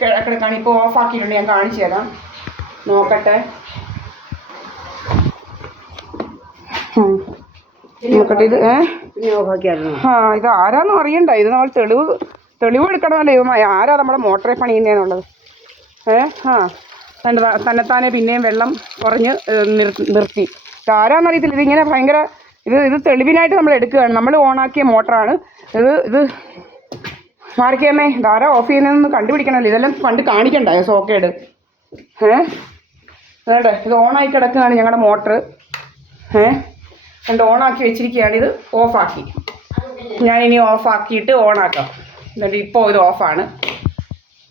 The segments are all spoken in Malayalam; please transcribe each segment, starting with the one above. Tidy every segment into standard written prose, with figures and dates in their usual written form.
കിടക്കാണ്. ഇപ്പോൾ ഓഫാക്കിയിട്ടുണ്ട്, ഞാൻ കാണിച്ചു തരാം, നോക്കട്ടെ. നോക്കട്ടെ ഇത് ഇത് ആരാന്നും അറിയണ്ട. ഇത് നമ്മൾ തെളിവ് എടുക്കണമല്ലോ ആരാ നമ്മുടെ മോട്ടറെ പണിയുന്നതെന്നുള്ളത്. തന്നെത്താനെ പിന്നെയും വെള്ളം കുറഞ്ഞ് നിർത്തി. ഇതാരാന്നറിയത്തില്ല. ഇതിങ്ങനെ ഭയങ്കര ഇത് തെളിവിനായിട്ട് നമ്മൾ എടുക്കുകയാണ്. നമ്മൾ ഓണാക്കിയ മോട്ടറാണ് ഇത് മാറിക്കമ്മേ. ഇതാരാ ഓഫ് ചെയ്യുന്നതെന്ന് കണ്ടുപിടിക്കണമല്ലോ. ഇതെല്ലാം കണ്ട് കാണിക്കണ്ടായോ സോക്കേട്? അതേടെ ഇത് ഓണായി കിടക്കുകയാണ് ഞങ്ങളുടെ മോട്ടർ. രണ്ട് ഓണാക്കി വെച്ചിരിക്കുകയാണ്. ഇത് ഓഫാക്കി. ഞാനിനി ഓഫാക്കിയിട്ട് ഓണാക്കാം. എന്നിട്ട് ഇപ്പോൾ ഇത് ഓഫാണ്.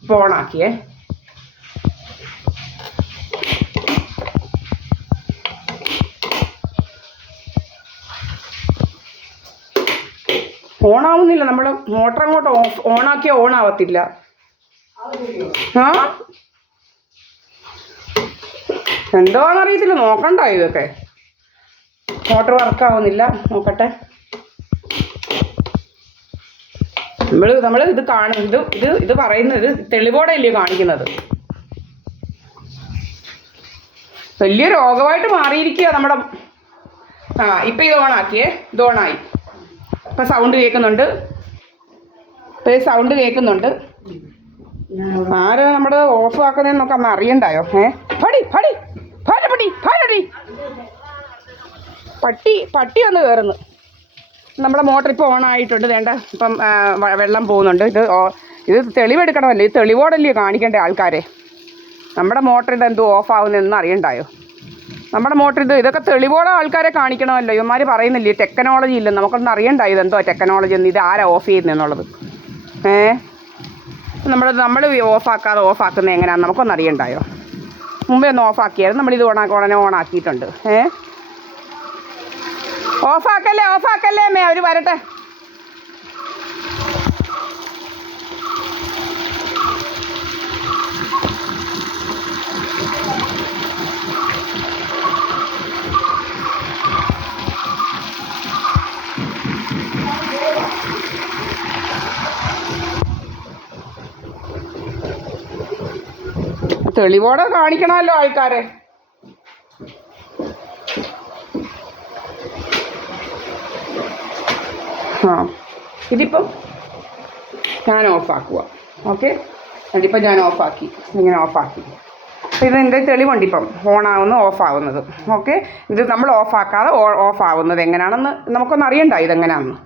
ഇപ്പോൾ ഓണാക്കിയേ. ഓണാവുന്നില്ല. നമ്മുടെ മോട്ടർ അങ്ങോട്ട് ഓണാക്കിയാൽ ഓണാവത്തില്ല. എന്തോന്നറിയത്തില്ല, നോക്കണ്ട. ഇതൊക്കെ മോട്ടർ വർക്കാവുന്നില്ല. നോക്കട്ടെ. നമ്മൾ ഇത് ഇത് പറയുന്നത് തെളിവോടെ അല്ലയോ കാണിക്കുന്നത്. വലിയ രോഗമായിട്ട് മാറിയിരിക്കുക നമ്മുടെ. ഇപ്പം ഇത് ഓണാക്കിയേ. ഇത് ഓണായി. ഇപ്പം സൗണ്ട് കേൾക്കുന്നുണ്ട്. ആരാ നമ്മുടെ ഓഫ് ആക്കുന്നതെന്നൊക്കെ അന്ന് അറിയണ്ടായോ? പട്ടി വന്ന് കയറുന്നു. നമ്മുടെ മോട്ടർ ഇപ്പോൾ ഓണായിട്ടുണ്ട്. വേണ്ട ഇപ്പം വെള്ളം പോകുന്നുണ്ട്. ഇത് തെളിവെടുക്കണമല്ലോ. ഇത് തെളിവോടല്ലേ കാണിക്കേണ്ട ആൾക്കാരെ. നമ്മുടെ മോട്ടർ ഇതെന്തോ ഓഫാവുന്നതെന്ന് അറിയണ്ടായോ? നമ്മുടെ മോട്ടർ ഇതൊക്കെ തെളിവോടെ ആൾക്കാരെ കാണിക്കണമല്ലോ. ഇവന്മാർ പറയുന്നില്ലേ ടെക്നോളജി ഇല്ലെന്ന്. നമുക്കൊന്നും അറിയണ്ടായോ ഇതെന്തോ ടെക്നോളജി എന്ന്. ഇത് ആരാ ഓഫ് ചെയ്യുന്നതെന്നുള്ളത്. നമ്മൾ ഓഫാക്കുന്നത് എങ്ങനെയാണെന്ന് നമുക്കൊന്നും അറിയണ്ടായോ? മുമ്പേ ഒന്ന് ഓഫാക്കിയായിരുന്നു. നമ്മളിത് ഉടനെ ഓണാക്കിയിട്ടുണ്ട്. ഓഫാക്കല്ലേ അമ്മേ, അവർ വരട്ടെ. തെളിവോടെ കാണിക്കണമല്ലോ ആൾക്കാരെ. ഇതിപ്പം ഞാൻ ഓഫാക്കുക. ഓക്കെ, അതിപ്പം ഞാൻ ഓഫാക്കി. ഇങ്ങനെ ഓഫാക്കി. അപ്പോൾ ഇതിൻ്റെ തെളിവുണ്ട് ഇപ്പം ഓണാവുന്നു ഓഫാവുന്നത്. ഓക്കെ, ഇത് നമ്മൾ ഓഫാക്കാതെ ഓഫാവുന്നത് എങ്ങനെയാണെന്ന് നമുക്കൊന്നും അറിയണ്ട ഇതെങ്ങനെയാണെന്ന്.